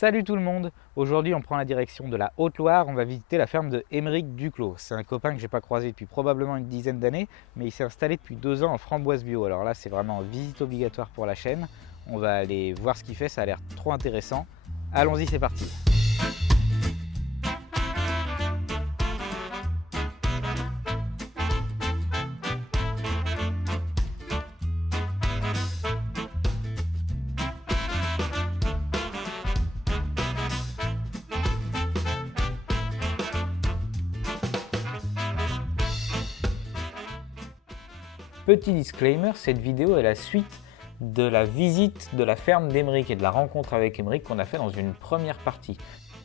Salut tout le monde! Aujourd'hui on prend la direction de la Haute-Loire, on va visiter la ferme de Émeric Duclos. C'est un copain que j'ai pas croisé depuis probablement une dizaine d'années, mais il s'est installé depuis 2 ans en framboise bio. Alors là c'est vraiment visite obligatoire pour la chaîne. On va aller voir ce qu'il fait, ça a l'air trop intéressant. Allons-y, c'est parti! Petit disclaimer, cette vidéo est la suite de la visite de la ferme d'Émeric et de la rencontre avec Émeric qu'on a fait dans une première partie.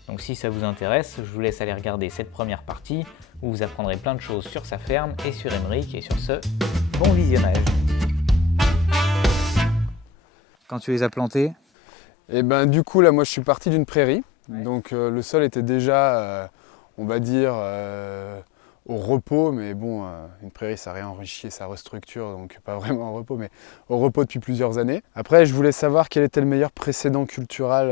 Donc si ça vous intéresse, je vous laisse aller regarder cette première partie où vous apprendrez plein de choses sur sa ferme et sur Émeric. Et sur ce, bon visionnage! Quand tu les as plantés? Et ben du coup là moi je suis parti d'une prairie, Ouais. donc le sol était déjà on va dire au repos, mais bon une prairie ça réenrichit, ça restructure, donc pas vraiment au repos, mais au repos depuis plusieurs années. Après je voulais savoir quel était le meilleur précédent cultural,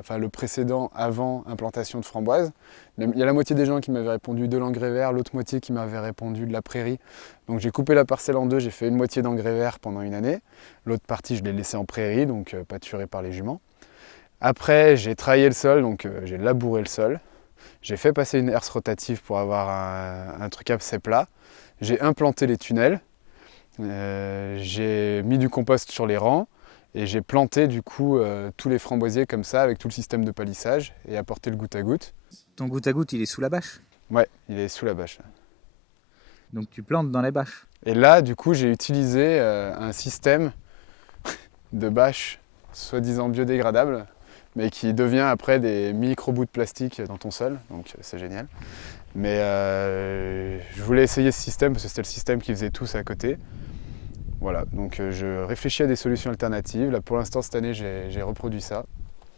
enfin le précédent avant implantation de framboises. Il y a la moitié des gens qui m'avaient répondu de l'engrais vert, l'autre moitié qui m'avait répondu de la prairie. Donc j'ai coupé la parcelle en deux, j'ai fait une moitié d'engrais vert pendant une année. L'autre partie je l'ai laissée en prairie, donc pâturée par les juments. Après j'ai travaillé le sol, donc j'ai labouré le sol. J'ai fait passer une herse rotative pour avoir un truc assez plat. J'ai implanté les tunnels. J'ai mis du compost sur les rangs. Et j'ai planté du coup tous les framboisiers comme ça avec tout le système de palissage et apporté le goutte à goutte. Ton goutte à goutte, il est sous la bâche. Ouais, il est sous la bâche. Donc tu plantes dans les bâches. Et là, du coup, j'ai utilisé un système de bâches soi-disant biodégradable, mais qui devient après des micro-bouts de plastique dans ton sol, donc c'est génial. Mais je voulais essayer ce système parce que c'était le système qui faisait tout ça à côté. Voilà, donc je réfléchis à des solutions alternatives. Là, pour l'instant, cette année, j'ai reproduit ça.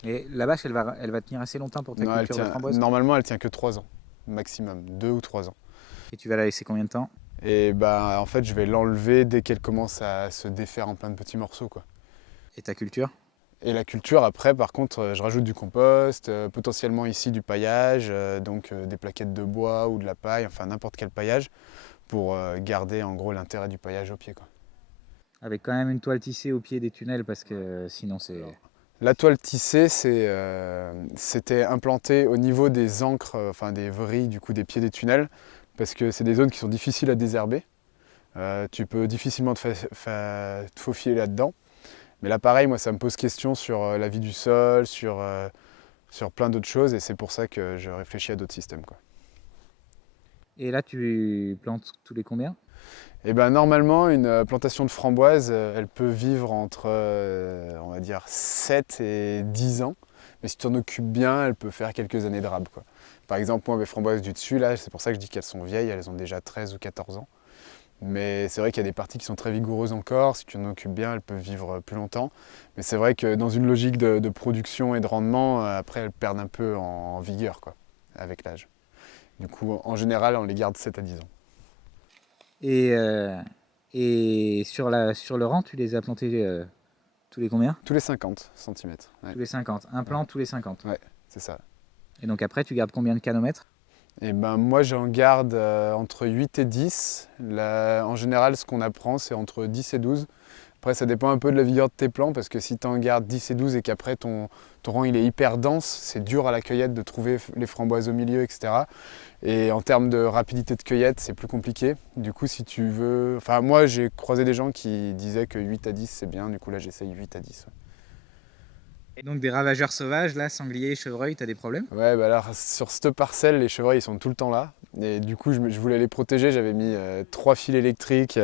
Et la bâche, elle va tenir assez longtemps pour ta Non, culture de framboise. normalement, elle tient que 3 ans, maximum, 2 ou 3 ans. Et tu vas la laisser combien de temps? Et bah, en fait, je vais l'enlever dès qu'elle commence à se défaire en plein de petits morceaux, quoi. Et ta culture? Et la culture, après, par contre, je rajoute du compost, potentiellement ici du paillage, donc des plaquettes de bois ou de la paille, enfin n'importe quel paillage, pour garder en gros l'intérêt du paillage au pied, quoi. Avec quand même une toile tissée au pied des tunnels parce que sinon c'est... La toile tissée, c'était implanté au niveau des ancres, enfin des vrilles du coup des pieds des tunnels, parce que c'est des zones qui sont difficiles à désherber. Tu peux difficilement te faufiler là-dedans. Mais là, pareil, moi, ça me pose question sur la vie du sol, sur plein d'autres choses, et c'est pour ça que je réfléchis à d'autres systèmes, quoi. Et là tu plantes tous les combien? Et ben normalement, une plantation de framboises, elle peut vivre entre, on va dire, 7 et 10 ans. Mais si tu en occupes bien, elle peut faire quelques années de rab, quoi. Par exemple, moi, mes framboises du dessus, là, c'est pour ça que je dis qu'elles sont vieilles, elles ont déjà 13 ou 14 ans. Mais c'est vrai qu'il y a des parties qui sont très vigoureuses encore. Si tu en occupes bien, elles peuvent vivre plus longtemps. Mais c'est vrai que dans une logique de production et de rendement, après, elles perdent un peu en vigueur, quoi, avec l'âge. Du coup, en général, on les garde 7 à 10 ans. Et, sur le rang, tu les as plantés tous les combien? Tous les 50 cm. Ouais. Tous les 50. Un plant tous les 50. Ouais, c'est ça. Et donc après, tu gardes combien de canomètres? Et ben moi j'en garde entre 8 et 10. En général ce qu'on apprend c'est entre 10 et 12. Après ça dépend un peu de la vigueur de tes plants parce que si tu en gardes 10 et 12 et qu'après ton rang il est hyper dense, c'est dur à la cueillette de trouver les framboises au milieu, etc. Et en termes de rapidité de cueillette c'est plus compliqué. Du coup si tu veux... Enfin moi j'ai croisé des gens qui disaient que 8 à 10 c'est bien, du coup là j'essaye 8 à 10. Ouais. Et donc des ravageurs sauvages, là, sangliers, chevreuils, t'as des problèmes? Ouais, bah alors sur cette parcelle, les chevreuils ils sont tout le temps là. Et du coup, je voulais les protéger. J'avais mis 3 fils électriques,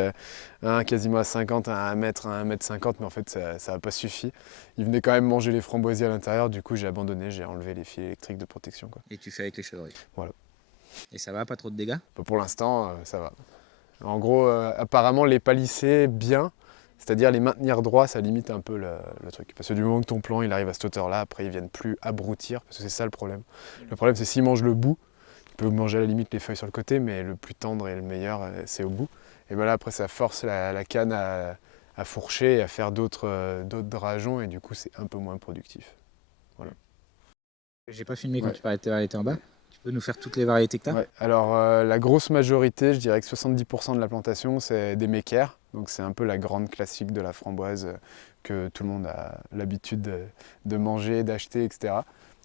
un quasiment à 50, un à 1 mètre, un à 1,50 m, mais en fait, ça n'a pas suffi. Ils venaient quand même manger les framboisiers à l'intérieur. Du coup, j'ai abandonné, j'ai enlevé les fils électriques de protection, quoi. Et tu fais avec les chevreuils. Voilà. Et ça va, pas trop de dégâts? Bah, pour l'instant, ça va. En gros, apparemment, les palisser bien, c'est-à-dire les maintenir droits, ça limite un peu le truc. Parce que du moment que ton plant il arrive à cette hauteur-là, après ils viennent plus abrutir, parce que c'est ça le problème. Le problème, c'est s'ils mangent le bout, ils peuvent manger à la limite les feuilles sur le côté, mais le plus tendre et le meilleur, c'est au bout. Et ben là, après, ça force la canne à fourcher et à faire d'autres drageons, et du coup, c'est un peu moins productif. Voilà. J'ai pas filmé quand Ouais. tu parlais de tes variétés en bas. Tu peux nous faire toutes les variétés que tu as? Ouais. Alors la grosse majorité, je dirais que 70% de la plantation, c'est des Maker. Donc c'est un peu la grande classique de la framboise que tout le monde a l'habitude de manger, d'acheter, etc.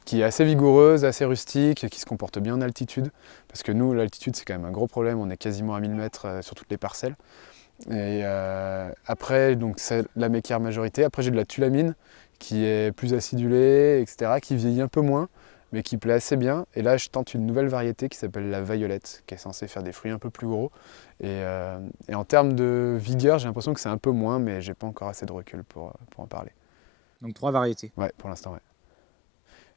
Qui est assez vigoureuse, assez rustique, et qui se comporte bien en altitude. Parce que nous, l'altitude, c'est quand même un gros problème. On est quasiment à 1000 mètres sur toutes les parcelles. Et après, donc c'est la Maker majorité. Après, j'ai de la Tulamine qui est plus acidulée, etc., qui vieillit un peu moins, mais qui plaît assez bien. Et là, je tente une nouvelle variété qui s'appelle la Violette, qui est censée faire des fruits un peu plus gros. Et en termes de vigueur, j'ai l'impression que c'est un peu moins, mais j'ai pas encore assez de recul pour en parler. Donc 3 variétés. Ouais, pour l'instant, ouais.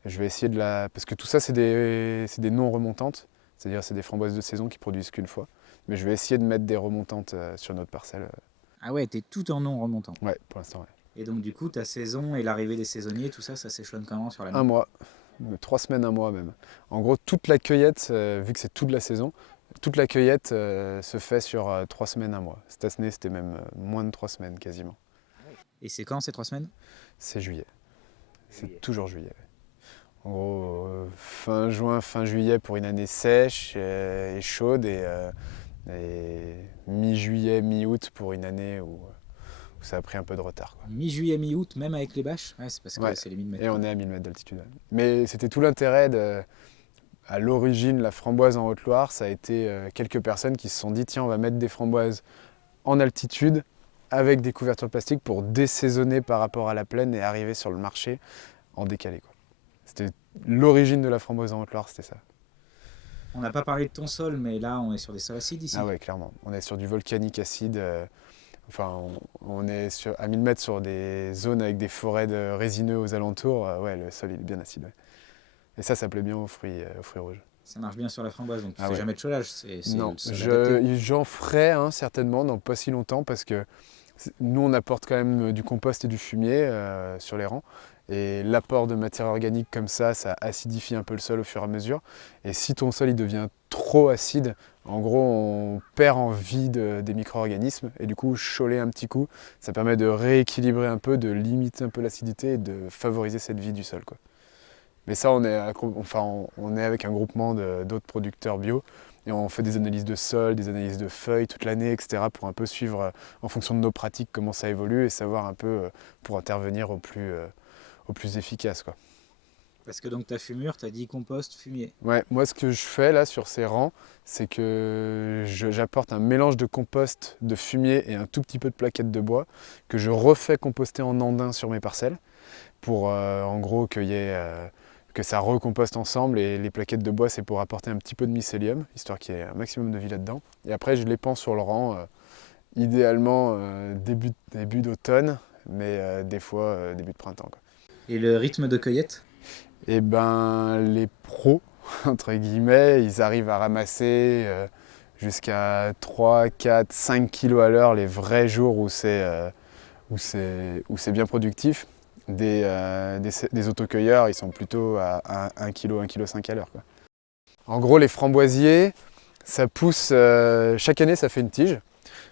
Et je vais essayer de la... Parce que tout ça, c'est des non remontantes. C'est-à-dire, c'est des framboises de saison qui produisent qu'une fois. Mais je vais essayer de mettre des remontantes sur notre parcelle. Ah ouais, t'es tout en non remontant. Ouais, pour l'instant, ouais. Et donc du coup, ta saison et l'arrivée des saisonniers, tout ça, ça s'échelonne comment sur l'année? Un mois, 3 semaines, un mois même. En gros, toute la cueillette, vu que c'est toute la saison, toute la cueillette se fait sur 3 semaines, un mois. Cette année, c'était même moins de 3 semaines quasiment. Et c'est quand ces 3 semaines? C'est juillet. C'est Juillet. toujours juillet. En gros, fin juin, fin juillet pour une année sèche et chaude, et mi-juillet, mi-août pour une année où ça a pris un peu de retard, quoi. Mi-juillet, mi-août, même avec les bâches? Ouais, c'est parce que Ouais, c'est les 1000 mètres, et quoi. on est à 1000 mètres d'altitude. Ouais. Mais c'était tout l'intérêt à l'origine, la framboise en Haute-Loire, ça a été quelques personnes qui se sont dit tiens, on va mettre des framboises en altitude avec des couvertures plastiques pour désaisonner par rapport à la plaine et arriver sur le marché en décalé, quoi. C'était l'origine de la framboise en Haute-Loire, c'était ça. On n'a pas parlé de ton sol, mais là, on est sur des sols acides ici. Ah ouais, clairement. On est sur du volcanique acide. Enfin, on est à 1000 mètres sur des zones avec des forêts de résineux aux alentours. Ouais, le sol il est bien acide. Ouais. Et ça plaît bien aux fruits rouges. Ça marche bien sur la framboise, donc tu Ah fais ouais. jamais de cholage, c'est Non, le sol adapté. j'en ferai certainement dans pas si longtemps parce que nous on apporte quand même du compost et du fumier sur les rangs. Et l'apport de matière organique comme ça acidifie un peu le sol au fur et à mesure. Et si ton sol il devient trop acide, en gros on perd en vie des micro-organismes. Et du coup, choler un petit coup, ça permet de rééquilibrer un peu, de limiter un peu l'acidité et de favoriser cette vie du sol, quoi. Mais ça, on est avec un groupement d'autres producteurs bio et on fait des analyses de sol, des analyses de feuilles toute l'année, etc. pour un peu suivre en fonction de nos pratiques comment ça évolue et savoir un peu pour intervenir au plus efficace, quoi. Parce que donc ta fumure, t'as dit compost, fumier. Ouais, moi ce que je fais là sur ces rangs, c'est que j'apporte un mélange de compost, de fumier et un tout petit peu de plaquettes de bois que je refais composter en andin sur mes parcelles pour en gros que ça recomposte ensemble, et les plaquettes de bois c'est pour apporter un petit peu de mycélium, histoire qu'il y ait un maximum de vie là-dedans. Et après je les pends sur le rang, idéalement début d'automne, mais des fois début de printemps, quoi. Et le rythme de cueillette? Et ben les pros, entre guillemets, ils arrivent à ramasser jusqu'à 3, 4, 5 kilos à l'heure les vrais jours où c'est bien productif. Des autocueilleurs, ils sont plutôt à 1 kg, 1,5 kg à l'heure, quoi. En gros, les framboisiers, ça pousse, chaque année ça fait une tige.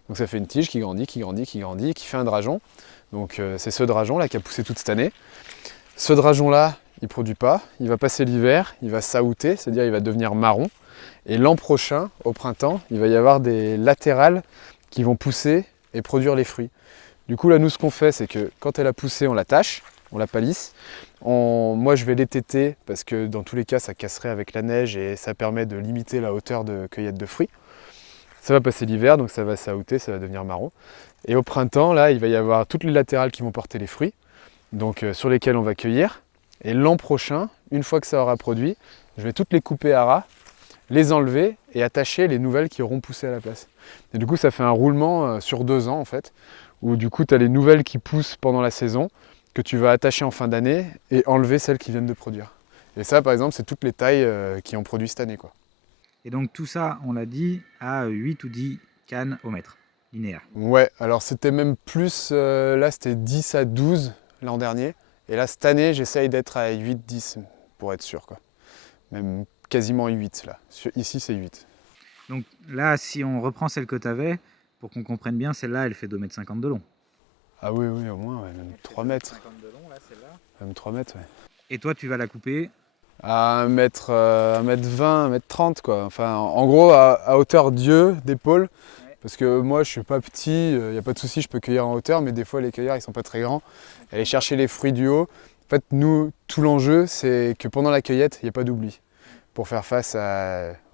Donc ça fait une tige qui grandit, qui grandit, qui grandit, qui fait un drageon. Donc c'est ce drageon là qui a poussé toute cette année. Ce drageon là, il ne produit pas, il va passer l'hiver, il va s'aouter, c'est-à-dire il va devenir marron. Et l'an prochain, au printemps, il va y avoir des latérales qui vont pousser et produire les fruits. Du coup, là, nous, ce qu'on fait, c'est que quand elle a poussé, on l'attache, on la palisse. Moi, je vais l'étêter parce que dans tous les cas, ça casserait avec la neige et ça permet de limiter la hauteur de cueillette de fruits. Ça va passer l'hiver, donc ça va s'aouter, ça va devenir marron. Et au printemps, là, il va y avoir toutes les latérales qui vont porter les fruits, donc sur lesquels on va cueillir. Et l'an prochain, une fois que ça aura produit, je vais toutes les couper à ras, les enlever et attacher les nouvelles qui auront poussé à la place. Et du coup, ça fait un roulement sur 2 ans en fait, où du coup, tu as les nouvelles qui poussent pendant la saison, que tu vas attacher en fin d'année et enlever celles qui viennent de produire. Et ça, par exemple, c'est toutes les tailles qui ont produit cette année, quoi. Et donc tout ça, on l'a dit, à 8 ou 10 cannes au mètre, linéaire. Ouais, alors c'était même plus, là c'était 10 à 12 l'an dernier. Et là, cette année, j'essaye d'être à 8-10 pour être sûr, quoi. Même quasiment 8 là. Ici, c'est 8. Donc là, si on reprend celle que tu avais, pour qu'on comprenne bien, celle-là, elle fait 2,50 m de long. Ah oui, oui, au moins, ouais, même 3 mètres. 2,50 m de long, là, celle-là. Même 3 mètres, ouais. Et toi, tu vas la couper à 1m20, 1m30 quoi. Enfin, en gros, à hauteur d'yeux, d'épaule. Parce que moi, je suis pas petit, il n'y a pas de souci, je peux cueillir en hauteur, mais des fois, les cueilleurs, ils sont pas très grands. Et aller chercher les fruits du haut. En fait, nous, tout l'enjeu, c'est que pendant la cueillette, il n'y ait pas d'oubli. Pour faire face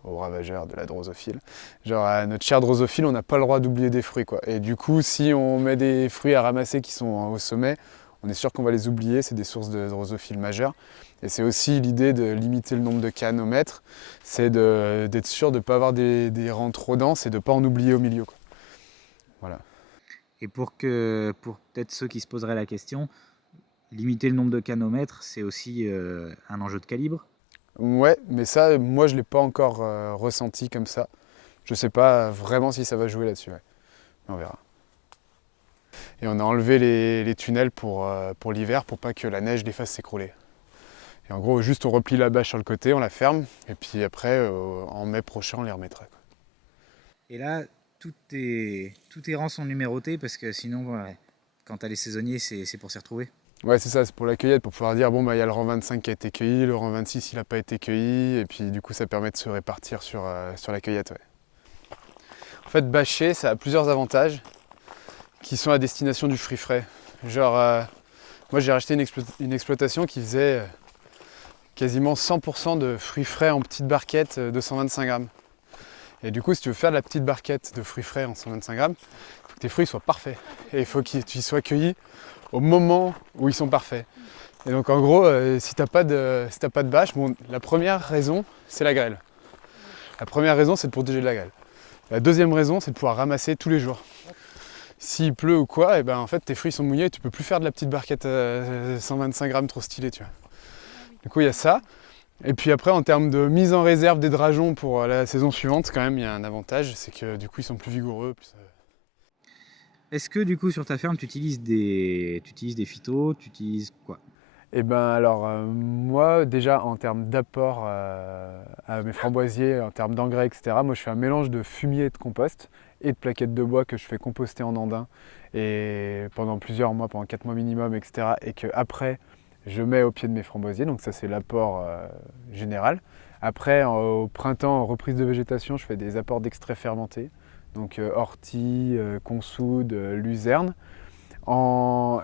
aux ravageurs de la drosophile. Genre, à notre chère drosophile, on n'a pas le droit d'oublier des fruits, quoi. Et du coup, si on met des fruits à ramasser qui sont au sommet, on est sûr qu'on va les oublier, c'est des sources de drosophile majeures. Et c'est aussi l'idée de limiter le nombre de cannes au mètre, c'est d'être sûr de ne pas avoir des rangs trop denses et de ne pas en oublier au milieu, quoi. Voilà. Et pour peut-être ceux qui se poseraient la question, limiter le nombre de cannes au mètre, c'est aussi un enjeu de calibre. Ouais, mais ça, moi, je ne l'ai pas encore ressenti comme ça. Je ne sais pas vraiment si ça va jouer là-dessus, ouais. Mais on verra. Et on a enlevé les tunnels pour l'hiver pour pas que la neige les fasse s'écrouler. Et en gros, juste on replie la bâche sur le côté, on la ferme, et puis après, en mai prochain, on les remettra, quoi. Et là, tous tes rangs sont numérotés parce que sinon, ouais, quand tu as les saisonniers, c'est pour s'y retrouver. Ouais, c'est ça, c'est pour la cueillette, pour pouvoir dire, bon, bah, il y a le rang 25 qui a été cueilli, le rang 26, il n'a pas été cueilli, et puis du coup, ça permet de se répartir sur la cueillette, ouais. En fait, bâcher, ça a plusieurs avantages qui sont à destination du fruit frais. Genre, moi, j'ai racheté une exploitation qui faisait quasiment 100% de fruits frais en petites barquettes de 125 grammes. Et du coup, si tu veux faire de la petite barquette de fruits frais en 125 grammes, il faut que tes fruits soient parfaits. Et il faut qu'ils soient cueillis au moment où ils sont parfaits. Et donc en gros, si t'as pas de bâche, bon, la première raison, c'est la grêle. La première raison, c'est de protéger de la grêle. La deuxième raison, c'est de pouvoir ramasser tous les jours. S'il pleut ou quoi, et ben en fait tes fruits sont mouillés et tu peux plus faire de la petite barquette 125 grammes trop stylée, tu vois. Du coup, il y a ça. Et puis après, en termes de mise en réserve des drageons pour la saison suivante, quand même, il y a un avantage, c'est que du coup, ils sont plus vigoureux. Est-ce que du coup, sur ta ferme, tu utilises des phytos, tu utilises quoi? Et ben alors, moi, déjà, en termes d'apport à mes framboisiers, en termes d'engrais, etc., moi, je fais un mélange de fumier et de compost et de plaquettes de bois que je fais composter en andin et pendant plusieurs mois, pendant 4 mois minimum, etc., et que après je mets au pied de mes framboisiers, donc ça c'est l'apport général. Après, au printemps, en reprise de végétation, je fais des apports d'extraits fermentés, donc ortie, consoude, luzerne.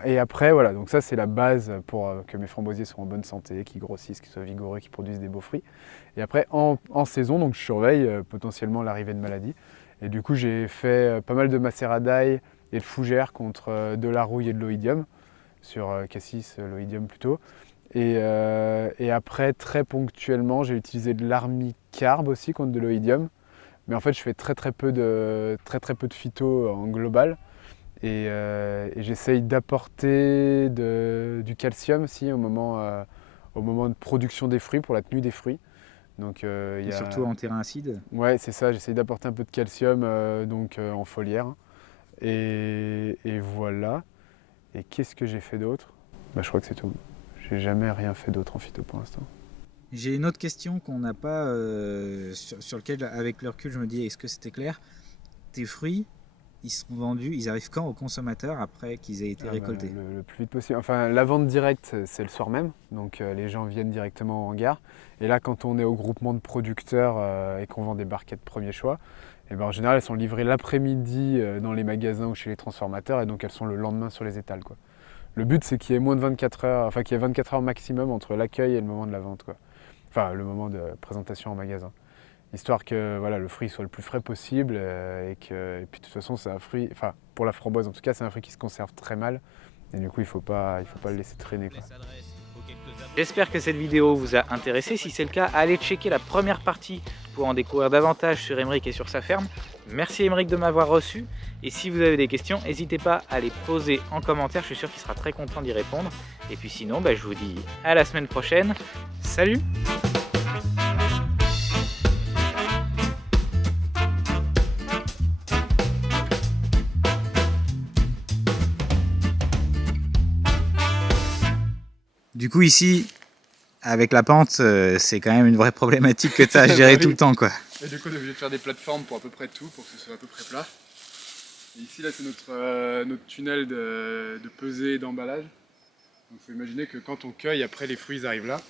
Et après, voilà, donc ça c'est la base pour que mes framboisiers soient en bonne santé, qu'ils grossissent, qu'ils soient vigoureux, qu'ils produisent des beaux fruits. Et après, en saison, donc je surveille potentiellement l'arrivée de maladies. Et du coup, j'ai fait pas mal de macérat d'ail et de fougères contre de la rouille et de l'oïdium, sur cassis, l'oïdium plutôt. Et après, très ponctuellement, j'ai utilisé de l'armicarbe aussi contre de l'oïdium. Mais en fait, je fais très peu de phyto en global. Et j'essaye d'apporter du calcium aussi au moment de production des fruits, pour la tenue des fruits. Donc, Et surtout en terrain acide? Ouais, c'est ça, j'essaye d'apporter un peu de calcium en foliaire. Et voilà. Et qu'est-ce que j'ai fait d'autre? Bah, je crois que c'est tout. J'ai jamais rien fait d'autre en phyto pour l'instant. J'ai une autre question qu'on n'a pas, sur lequel, avec le recul, je me dis, est-ce que c'était clair? Tes fruits, ils seront vendus, ils arrivent quand aux consommateurs après qu'ils aient été récoltés? Le plus vite possible. Enfin, la vente directe, c'est le soir même. Donc les gens viennent directement en hangar. Et là, quand on est au groupement de producteurs et qu'on vend des barquettes premier choix, et ben, en général, elles sont livrées l'après-midi dans les magasins ou chez les transformateurs. Et donc, elles sont le lendemain sur les étals, quoi. Le but, c'est qu'il y ait moins de 24 heures, enfin qu'il y ait 24 heures maximum entre l'accueil et le moment de la vente, quoi. Enfin, le moment de présentation en magasin. Histoire que voilà, le fruit soit le plus frais possible et puis de toute façon, c'est un fruit, enfin pour la framboise en tout cas, c'est un fruit qui se conserve très mal. Et du coup, il faut pas le laisser traîner, quoi. J'espère que cette vidéo vous a intéressé. Si c'est le cas, allez checker la première partie pour en découvrir davantage sur Aymeric et sur sa ferme. Merci Aymeric de m'avoir reçu. Et si vous avez des questions, n'hésitez pas à les poser en commentaire. Je suis sûr qu'il sera très content d'y répondre. Et puis sinon, je vous dis à la semaine prochaine. Salut! Du coup ici, avec la pente, c'est quand même une vraie problématique que tu as à gérer tout le temps, quoi. Et du coup, on est obligé de faire des plateformes pour à peu près tout, pour que ce soit à peu près plat. Et ici, là, c'est notre tunnel de pesée et d'emballage. Donc il faut imaginer que quand on cueille, après les fruits ils arrivent là.